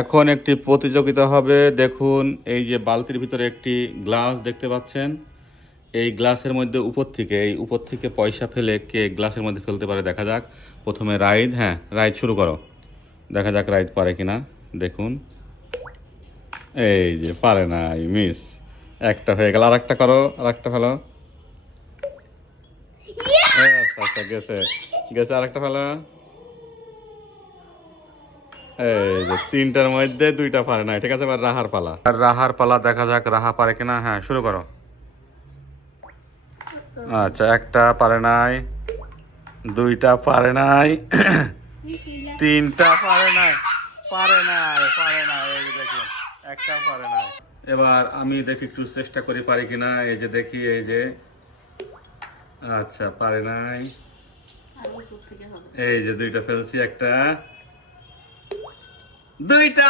এখন একটি প্রতিযোগিতা হবে। দেখুন এই যে বালতির ভিতরে একটি গ্লাস দেখতে পাচ্ছেন। এই গ্লাসের মধ্যে উপর থেকে পয়সা ফেলে কে গ্লাসের মধ্যে ফেলতে পারে দেখা যাক। প্রথমে রাইড, হ্যাঁ রাইড শুরু করো, দেখা যাক রাইড পারে কিনা। দেখুন এই যে পারে নাই, মিস। একটা হয়ে গেল, আর একটা করো, আর একটা ফেলো। আচ্ছা গেছে গেছে, আর একটা ফেলো। এই যে তিনটার মধ্যে দুইটা পারে নাই, ঠিক আছে। এবার রাহার পালা, আর রাহার পালা, দেখা যাক রাহা পারে কিনা। হ্যাঁ শুরু করো। আচ্ছা একটা পারে নাই, দুইটা পারে নাই, তিনটা পারে নাই, পারে নাই এই যে দেখুন একটা পারে নাই। এবার আমি দেখি একটু চেষ্টা করি পারি কিনা। এই যে দেখি, এই যে আচ্ছা পারে নাই। এই যে দুইটা ফেলছি, একটা দুইটা